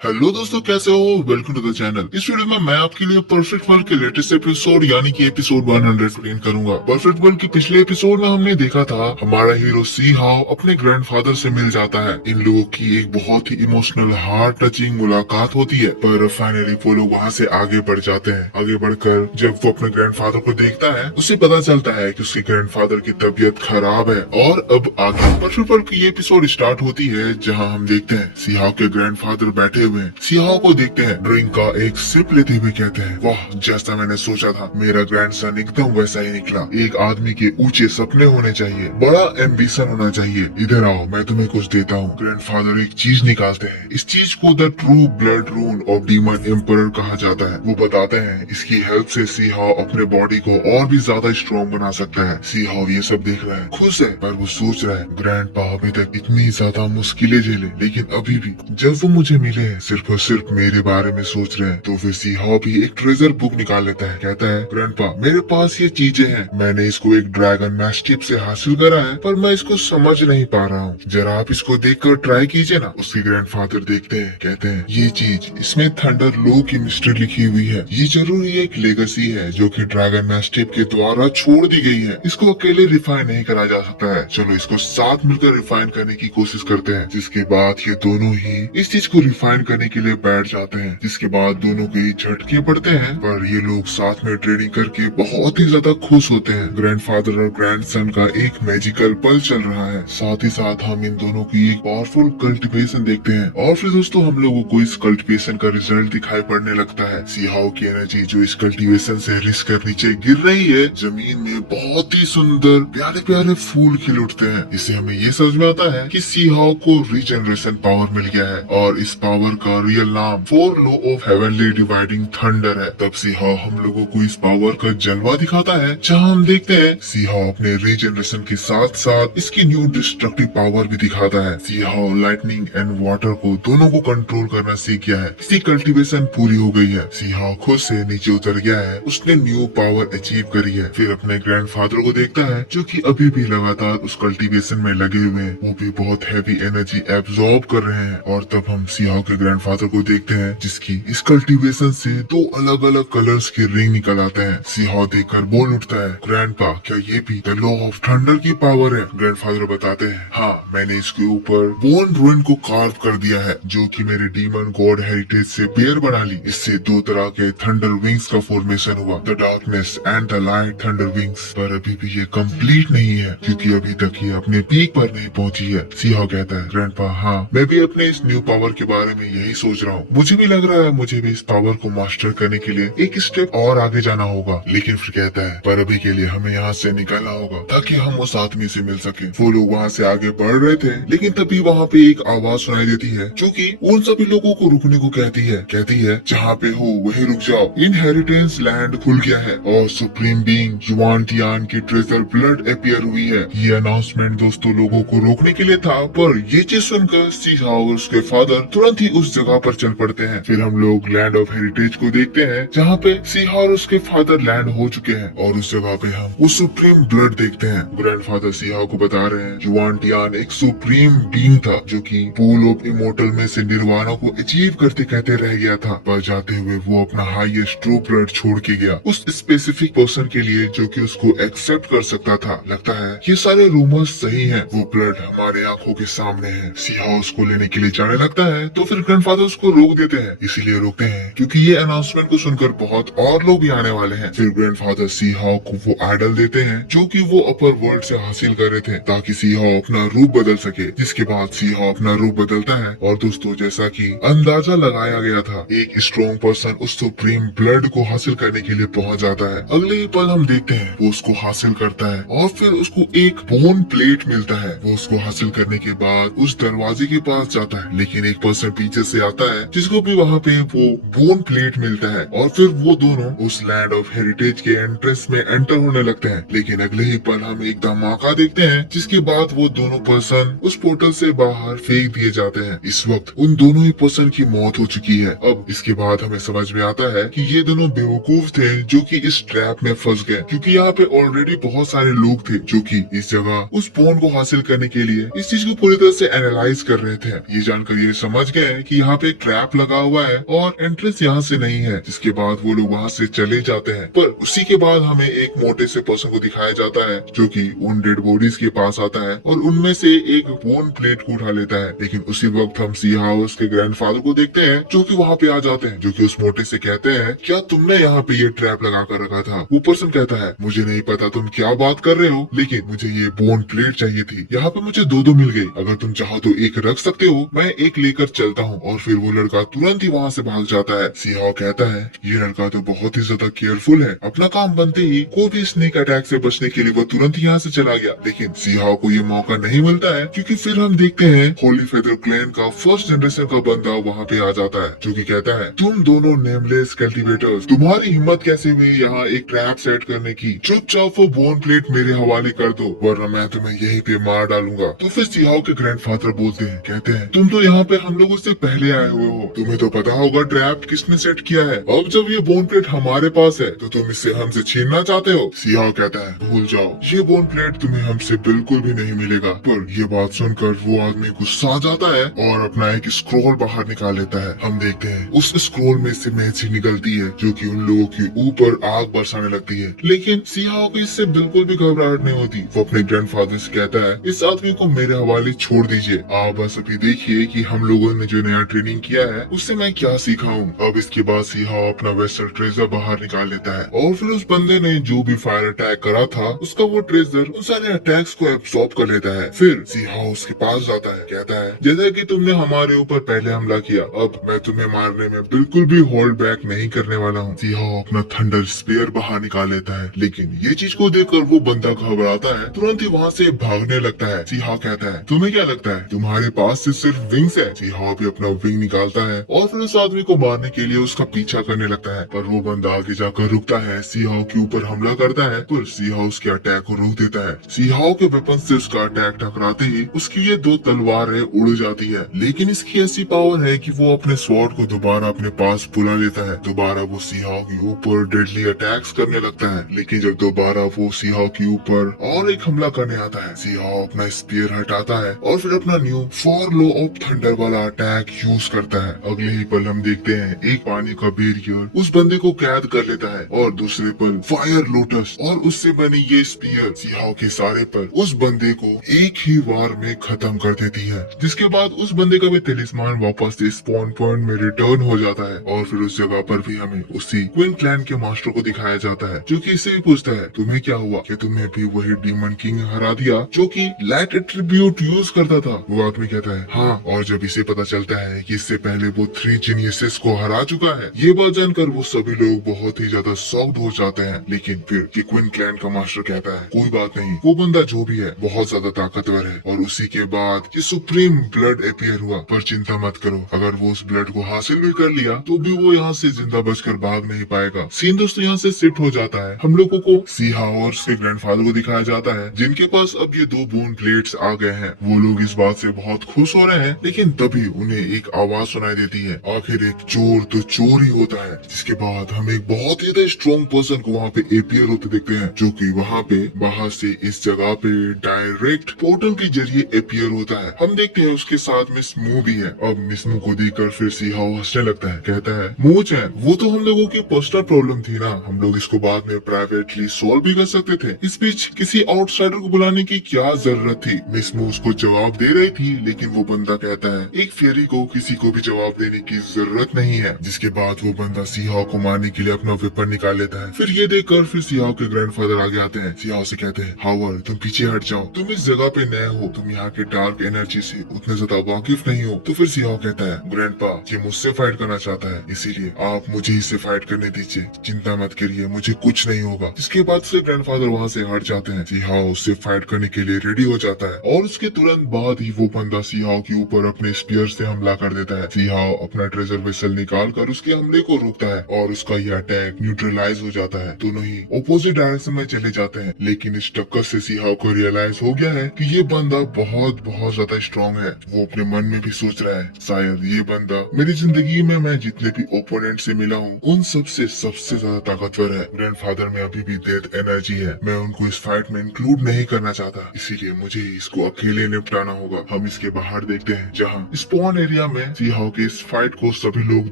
Hello दोस्तों, कैसे हो? Welcome to the channel. इस वीडियो में मैं आपके लिए परफेक्ट वर्ल्ड के लेटेस्ट एपिसोड यानी कि एपिसोड 100 प्लेन करूंगा। परफेक्ट वर्ल्ड के पिछले एपिसोड में हमने देखा था हमारा हीरो सी हाउ अपने ग्रैंडफादर से मिल जाता है। इन लोगों की एक बहुत ही इमोशनल हार्ट टचिंग मुलाकात होती है, पर फाइनली वो लोग वहाँ से आगे बढ़ जाते हैं। आगे बढ़कर जब वो अपने ग्रैंडफादर को देखता है, उसे पता चलता है कि उसके ग्रैंडफादर की तबीयत खराब है। और अब आगे परफेक्ट वर्ल्ड की ये एपिसोड स्टार्ट होती है, जहाँ हम देखते हैं सी हाउ के ग्रैंडफादर बैठे हुए हैं। सिहाओ को देखते हैं, ड्रिंक का एक सिप लेते हुए कहते हैं, वाह, जैसा मैंने सोचा था मेरा ग्रैंडसन एकदम वैसा ही निकला। एक आदमी के ऊंचे सपने होने चाहिए, बड़ा एम्बिशन होना चाहिए। इधर आओ, मैं तुम्हें कुछ देता हूँ। ग्रैंडफादर एक चीज निकालते हैं। इस चीज को the true blood rune of demon emperor कहा जाता है। वो बताते हैं इसकी हेल्प से सिहाओ अपने बॉडी को और भी ज्यादा स्ट्रॉन्ग बना सकता है। सिहाओ ये सब देख रहा है, खुश है, पर वो सोच रहा है ग्रैंडपा अभी तक इतनी ज्यादा मुश्किलें झेले, लेकिन अभी भी जब वो मुझे मिले हैं सिर्फ और सिर्फ मेरे बारे में सोच रहे हैं। तो फिर सिहाओ भी एक ट्रेजर बुक निकाल लेता है। कहता है, ग्रैंडपा मेरे पास ये चीजें हैं, मैंने इसको एक ड्रैगन मैस्टिप से हासिल करा है, पर मैं इसको समझ नहीं पा रहा हूँ। जरा आप इसको देखकर ट्राई कीजिए ना। उसके ग्रैंडफादर देखते हैं, कहते हैं, ये चीज, इसमें थंडर लो की मिस्ट्री लिखी हुई है। ये जरूर एक लेगेसी है जो कि ड्रैगन मैस्टिप के द्वारा छोड़ दी गई है। इसको अकेले रिफाइन नहीं करा जा सकता है। चलो इसको साथ मिलकर रिफाइन करने की कोशिश करते हैं। जिसके बाद ये दोनों ही इस चीज को रिफाइन करने के लिए बैठ जाते हैं। जिसके बाद दोनों के ही झटके पड़ते हैं, पर ये लोग साथ में ट्रेनिंग करके बहुत ही ज्यादा खुश होते हैं। ग्रैंडफादर और ग्रैंडसन का एक मैजिकल पल चल रहा है। साथ ही साथ हम इन दोनों की एक पावरफुल कल्टिवेशन देखते हैं। और फिर दोस्तों हम लोगों को इस कल्टिवेशन का रिजल्ट दिखाई पड़ने लगता है। सिहाओ की एनर्जी जो इस कल्टिवेशन से रिस कर नीचे गिर रही है, जमीन में बहुत ही सुंदर प्यारे प्यारे फूल खिल उठते हैं। इससे हमें ये समझ में आता है कि सिहाओ को रीजनरेशन पावर मिल गया है, और इस पावर का रियल नाम 4 law of heavenly dividing thunder है। तब सिहाओ हम लोगों को इस पावर का जलवा दिखाता है, जहाँ हम देखते हैं सिहाओ अपने रीजनरेशन के साथ साथ इसकी न्यू डिस्ट्रक्टिव पावर भी दिखाता है। सिहाओ लाइटनिंग एंड वाटर को दोनों को कंट्रोल करना सीख गया है। इसकी कल्टीवेशन पूरी हो गई है। सिहाओ खुद से नीचे उतर गया है, उसने न्यू पावर अचीव करी है। फिर अपने ग्रैंडफादर को देखता है जो कि अभी भी लगातार उस कल्टीवेशन में लगे हुए हैं। वो भी बहुत हैवी एनर्जी एब्जॉर्ब कर रहे हैं। और तब हम सिहाओ के ग्रैंडफादर को देखते हैं जिसकी इस कल्टीवेशन से 2 अलग अलग कलर्स के रिंग निकल आते हैं। सिहाओ देखकर बोल उठता है, ग्रैंडपा क्या ये भी द लॉ ऑफ थंडर की पावर है? ग्रैंडफादर बताते हैं, हाँ, मैंने इसके ऊपर बोन रूइन को कार्व कर दिया है, जो कि मेरे डीमन गॉड हेरिटेज से पेयर बना ली। इससे 2 तरह के थंडर विंग्स का फॉर्मेशन हुआ, the darkness and the light thunder wings. पर अभी भी ये कंप्लीट नहीं है, क्योंकि अभी तक ये अपने पीक पर नहीं पहुंची है। सिहाओ कहता है, ग्रैंडपा हाँ, मैं भी अपने इस न्यू पावर के बारे में यही सोच रहा हूँ। मुझे भी लग रहा है मुझे भी इस पावर को मास्टर करने के लिए एक स्टेप और आगे जाना होगा। लेकिन फिर कहता है, पर अभी के लिए हमें यहाँ से निकलना होगा ताकि हम उस आदमी से मिल सके। वो लोग वहाँ से आगे बढ़ रहे थे, लेकिन तभी वहाँ पे एक आवाज सुनाई देती है जो कि उन सभी लोगों को रुकने को कहती है जहाँ पे हो वही रुक जाओ, इनहेरिटेंस लैंड खुल गया है और सुप्रीम बीइंग युआन टियान की ट्रेजर ब्लड अपीयर हुई है। ये अनाउंसमेंट दोस्तों लोगों को रोकने के लिए था, पर ये चीज सुनकर सिहाओ और उसके फादर तुरंत ही उस जगह पर चल पड़ते हैं। फिर हम लोग लैंड ऑफ हेरिटेज को देखते हैं, जहाँ पे सिहाओ और उसके फादर लैंड हो चुके हैं, और उस जगह पे हम उस सुप्रीम ब्लड देखते हैं। ग्रैंडफादर सिहाओ को बता रहे हैं युआन टियान एक सुप्रीम बीइंग था जो कि पूल ऑफ इमोर्टल में से निर्वाणा को अचीव करते कहते रह गया था, पर जाते हुए वो अपना हाईएस्ट ट्रू ब्लड छोड़ के गया उस स्पेसिफिक पर्सन के लिए जो कि उसको एक्सेप्ट कर सकता था। लगता है ये सारे रूमर्स सही हैं, वो ब्लड हमारे आंखों के सामने है। सिहाओ उसको लेने के लिए जाने लगता है, तो फिर ग्रैंडफादर उसको रोक देते हैं। इसीलिए रोकते हैं क्योंकि ये अनाउंसमेंट को सुनकर बहुत और लोग भी आने वाले हैं। फिर ग्रैंडफादर सिहाओ को वो आइडल देते हैं जो कि वो अपर वर्ल्ड से हासिल कर रहे थे, ताकि सिहाओ अपना रूप बदल सके। जिसके बाद सिहाओ अपना रूप बदलता है, और दोस्तों जैसा कि अंदाजा लगाया गया था, एक स्ट्रॉन्ग पर्सन उस सुप्रीम ब्लड को हासिल करने के लिए पहुंच जाता है। अगले ही पल हम देखते हैं वो उसको हासिल करता है, और फिर उसको एक बोन प्लेट मिलता है। वो उसको हासिल करने के बाद उस दरवाजे के पास जाता है, लेकिन एक पर्सन पीछे से आता है जिसको भी वहाँ पे वो बोन प्लेट मिलता है, और फिर वो दोनों उस लैंड ऑफ हेरिटेज के एंट्रेंस में एंटर होने लगते हैं। लेकिन अगले ही पल हम एक धमाका देखते हैं, जिसके बाद वो दोनों पर्सन उस पोर्टल से बाहर फेंक दिए जाते हैं। इस वक्त उन दोनों ही पर्सन की मौत हो चुकी है। अब इसके बाद हमें समझ में आता है कि ये दोनों बेवकूफ थे जो कि इस ट्रैप में फंस गए, क्योंकि यहाँ पे ऑलरेडी बहुत सारे लोग थे जो कि इस जगह उस बोन को हासिल करने के लिए इस चीज को पूरी तरह से एनालाइज कर रहे थे। ये जानकर ये समझ गए कि यहाँ पे एक ट्रैप लगा हुआ है और एंट्रेंस यहाँ से नहीं है। जिसके बाद वो लोग वहाँ से चले जाते हैं, पर उसी के बाद हमें एक मोटे से पर्सन को दिखाया जाता है जो कि उन डेड बॉडीज के पास आता है और उनमें से एक बोन प्लेट को उठा लेता है। लेकिन उसी वक्त हम सी हाउस के ग्रैंडफादर को देखते हैं जो कि वहाँ पे आ जाते हैं, जो कि उस मोटे से कहते हैं, क्या तुमने यहाँ पे ये ट्रैप लगा कर रखा था? वो पर्सन कहता है, मुझे नहीं पता तुम क्या बात कर रहे हो, लेकिन मुझे ये बोन प्लेट चाहिए थी। यहाँ पे मुझे दो मिल गई, अगर तुम चाहो तो एक रख सकते हो, मैं एक लेकर चलता हूँ। और फिर वो लड़का तुरंत ही वहाँ से भाग जाता है। सी हाउ कहता है, ये लड़का तो बहुत ही ज्यादा केयरफुल है, अपना काम बनते ही कोई भी स्नेक अटैक से बचने के लिए वो तुरंत ही यहाँ से चला गया। लेकिन सी हाउ को ये मौका नहीं मिलता है, क्योंकि फिर हम देखते हैं होली फेदर क्लैन का फर्स्ट जनरेशन का बंदा वहाँ पे आ जाता है, जो कि कहता है, तुम दोनों नेमलेस कल्टीवेटर्स, तुम्हारी हिम्मत कैसे हुई यहाँ एक ट्रैप सेट करने की? चुपचाप वो बोन प्लेट मेरे हवाले कर दो, वरना मैं तुम्हें यहीं पे मार डालूंगा। तो फिर सी हाउ के ग्रैंडफादर बोलते हैं, कहते हैं, तुम तो यहाँ पे हम लोगों से पहले आए हुए हो, तुम्हें तो पता होगा ट्रैप किसने सेट किया है। अब जब ये बोन प्लेट हमारे पास है तो तुम इससे हमसे छीनना चाहते हो? सी हाउ कहता है, भूल जाओ, ये बोन प्लेट तुम्हें हमसे बिल्कुल भी नहीं मिलेगा। पर ये बात सुनकर वो आदमी गुस्सा आ जाता है और अपना एक स्क्रोल बाहर निकाल लेता है। हम देखते हैं उस स्क्रोल में से मैची निकलती है जो कि उन लोगों के ऊपर आग बरसाने लगती है। लेकिन सी हाउ को इससे बिल्कुल भी घबराहट नहीं होती। वो अपने ग्रैंडफादर से कहता है, इस आदमी को मेरे हवाले छोड़ दीजिए, आप बस अभी देखिए कि हम लोगों ने जो नया ट्रेनिंग किया है उससे मैं क्या सीखा हूँ। अब इसके बाद सी हाउ अपना वेसल ट्रेजर बाहर निकाल लेता है और फिर उस बंदे ने जो भी फायर अटैक करा था उसका वो ट्रेजर उन सारे अटैक्स को एब्सॉर्ब कर लेता है। फिर सी हाउ उसके पास जाता है, कहता है, जैसा कि तुमने हमारे ऊपर पहले हमला किया, अब मैं तुम्हें मारने में बिल्कुल भी होल्ड बैक नहीं करने वाला हूँ। सी हाउ अपना थंडर स्पीयर बाहर निकाल लेता है, लेकिन ये चीज को देखकर वो बंदा घबराता है, तुरंत ही वहाँ से भागने लगता है। सी हाउ कहता है, तुम्हें क्या लगता है तुम्हारे पास सिर्फ विंग्स है? सी हाउ भी अपना विंग निकालता है और फिर उस आदमी को मारने के लिए उसका पीछा करने लगता है, पर वो बंदा आगे जाकर रुकता है, सी हाउ के ऊपर हमला करता है, पर सी हाउ उसके अटैक को रोक देता है। सी हाउ के वेपन से उसका अटैक टकराते ही उसकी ये दो तलवारें उड़ जाती है, लेकिन इसकी ऐसी पावर है कि वो अपने स्वॉर्ड को दोबारा अपने पास बुला लेता है। दोबारा वो सी हाउ के ऊपर डेडली अटैक्स करने लगता है, लेकिन जब दोबारा वो सी हाउ के ऊपर और एक हमला करने आता है, सी हाउ अपना स्पीयर हटाता है और फिर अपना new for low of thunder वाला अटैक यूज करता है। अगले ही पल हम देखते हैं एक पानी का बैरियर उस बंदे को कैद कर लेता है और दूसरे पल फायर लोटस और उससे बनी ये स्पीयर सी हाउ के सारे पर उस बंदे को एक ही वार में खत्म कर देती है। जिसके बाद उस बंदे का भी तिलिस्मान वापस से स्पॉन पॉइंट में रिटर्न हो जाता है और फिर उस जगह पर भी हमें उसी क्वीन क्लैन के मास्टर को दिखाया जाता है, जो कि इससे भी पूछता है, तुम्हें क्या हुआ, कि तुम्हें भी वही डीमन किंग हरा दिया जो कि लाइट एट्रीब्यूट यूज करता था? वो आदमी कहता है, हाँ, और जब इसे पता चलता है कि इससे पहले वो 3 जीनियसेस को हरा चुका है, ये बात जानकर वो सभी लोग बहुत ही ज्यादा शॉक्ड हो जाते हैं। लेकिन फिर क्वीन क्लैन का मास्टर कहता है, कोई बात नहीं, वो बंदा जो भी है बहुत ज्यादा ताकतवर है और उसी के बाद ये सुप्रीम ब्लड अपीयर हुआ, पर चिंता मत करो, अगर वो उस ब्लड को हासिल भी कर लिया तो भी वो यहाँ से जिंदा बचकर भाग नहीं पाएगा। सीन दोस्तों यहाँ से शिफ्ट हो जाता है, हम लोगों को सी हाउ और उसके ग्रैंडफादर को दिखाया जाता है, जिनके पास अब ये 2 बोन प्लेट्स आ गए हैं। वो लोग इस बात से बहुत खुश हो रहे हैं, लेकिन तभी उन्हें एक आवाज सुनाई देती है, आखिर एक चोर तो चोर ही होता है। जिसके बाद हम एक बहुत ही स्ट्रॉन्ग पर्सन को वहाँ पे अपीयर होते देखते हैं, जो कि वहाँ पे बाहर से इस जगह पे डायरेक्ट पोर्टल के जरिए अपीयर होता है। हम देखते हैं उसके साथ मिस मू भी है। अब मिस मू को देखकर फिर सी हाउ हंसने लगता है, कहता है, मूच है, वो तो हम लोगों की पर्सनल प्रॉब्लम थी ना, हम लोग इसको बाद में प्राइवेटली सॉल्व भी कर सकते थे, इस बीच किसी आउटसाइडर को बुलाने की क्या जरूरत थी? मिस मू उसको जवाब दे रही थी, लेकिन वो बंदा कहता है, एक फेरी को किसी को भी जवाब देने की जरूरत नहीं है। जिसके बाद वो बंदा सी हाउ को मारने के लिए अपना वेपन निकाल लेता है। फिर ये देखकर फिर सी हाउ के ग्रैंडफादर आगे आते हैं। सी हाउ से कहते हैं, हावर्ड, तुम पीछे हट जाओ, तुम इस जगह पे नए हो, तुम यहाँ के डार्क एनर्जी से उतने ज्यादा वाकिफ नहीं हो। तो फिर सी हाउ कहता है, ग्रैंडपा, ये मुझसे फाइट करना चाहता है, इसीलिए आप मुझे ही से फाइट करने दीजिए, चिंता मत करिए, मुझे कुछ नहीं होगा। इसके बाद से ग्रैंडफादर वहाँ से हट जाते हैं। सी हाउ उससे फाइट करने के लिए रेडी हो जाता है और उसके तुरंत बाद ही वो बंदा सी हाउ के ऊपर अपने स्पीयर से हमला कर देता है। सी हाउ अपना ट्रेजर वेसल निकाल कर उसके हमले को रोकता है और उसका यह अटैक न्यूट्रलाइज हो जाता है। दोनों ही ऑपोजिट डायरेक्शन में चले जाते हैं, लेकिन इस टक्कर से सी हाउ को रियलाइज हो गया है कि ये बंदा बहुत बहुत ज्यादा स्ट्रॉन्ग है। वो अपने मन में भी सोच रहा है, शायद ये बंदा मेरी जिंदगी में मैं जितने भी ओपोनेंट से मिला हूँ उन सबसे सबसे ज्यादा ताकतवर है। ग्रैंडफादर में अभी भी डेथ एनर्जी है, मैं उनको इस फाइट में इंक्लूड नहीं करना चाहता, इसीलिए मुझे इसको अकेले निपटाना होगा। हम इसके बाहर देखते हैं, जहाँ स्पॉन एरिया एरिया में सीहाओ के इस फाइट को सभी लोग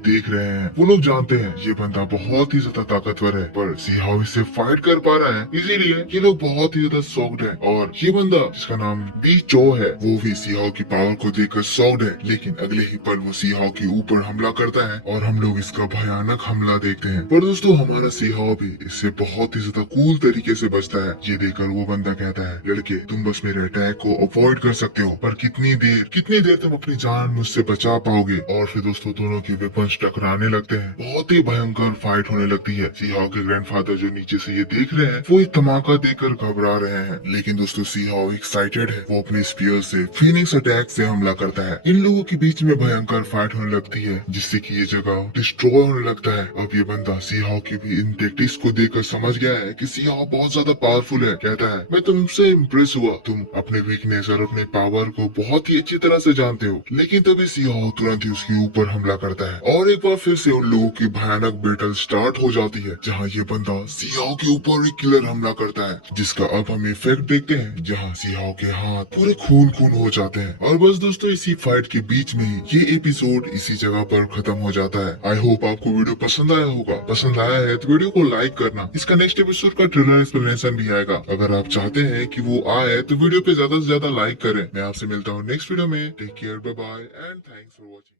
देख रहे हैं। वो लोग जानते हैं ये बंदा बहुत ही ज्यादा ताकतवर है, पर सीहाओ इससे फाइट कर पा रहा है, इसीलिए ये लोग बहुत ही ज्यादा शॉक्ड है। और ये बंदा जिसका नाम बी चो है, वो भी सीहाओ की पावर को देखकर शॉक्ड है। लेकिन अगले ही पल वो सीहाओ के ऊपर हमला करता है और हम लोग इसका भयानक हमला देखते हैं। पर दोस्तों हमारा सीहाओ भी इससे बहुत ही ज्यादा कूल तरीके से बचता है। ये देखकर वो बंदा कहता है, लड़के तुम बस मेरे अटैक को अवॉइड कर सकते हो, पर कितनी देर तुम अपनी जान मुझसे बचा पाओगे। और फिर दोस्तों दोनों के वेपन्स टकराने लगते हैं। बहुत ही भयंकर फाइट होने लगती है। सीहाओ के ग्रैंडफादर जो नीचे से ये देख रहे हैं, वो एक धमाका देखकर घबरा रहे हैं। लेकिन दोस्तों सीहाओ एक्साइटेड है। वो अपने स्पीयर से फीनिक्स अटैक से हमला करता है। इन लोगों के बीच में भयंकर फाइट होने लगती है, जिससे कि ये जगह डिस्ट्रॉय होने लगता है। अब ये बंदा सीहाओ की भी इन टैक्टिक्स को देखकर समझ गया है कि सीहाओ बहुत ज्यादा पावरफुल है। कहता है, मैं तुमसे इम्प्रेस हुआ, तुम अपने वीकनेस और अपने पावर को बहुत ही अच्छी तरह से जानते हो। लेकिन तभी सीहाओ तुरंत ही उसके ऊपर हमला करता है और एक बार फिर से उन लोगों की भयानक बैटल स्टार्ट हो जाती है, जहाँ ये बंदा सीहाओ के ऊपर एक किलर हमला करता है, जिसका अब हम इफेक्ट देखते हैं, जहाँ सीहाओ के हाथ पूरे खून खून हो जाते हैं। और बस दोस्तों इसी फाइट के बीच में ही ये एपिसोड इसी जगह पर खत्म हो जाता है। आई होप आपको वीडियो पसंद आया होगा। पसंद आया है तो वीडियो को लाइक करना। इसका नेक्स्ट एपिसोड का ट्रेलर एक्सप्लेनेशन भी आएगा। अगर आप चाहते हैं कि वो आए तो वीडियो पे ज्यादा से ज्यादा लाइक करें। मैं आपसे मिलता हूँ नेक्स्ट वीडियो में। Take care, bye bye and thanks for watching.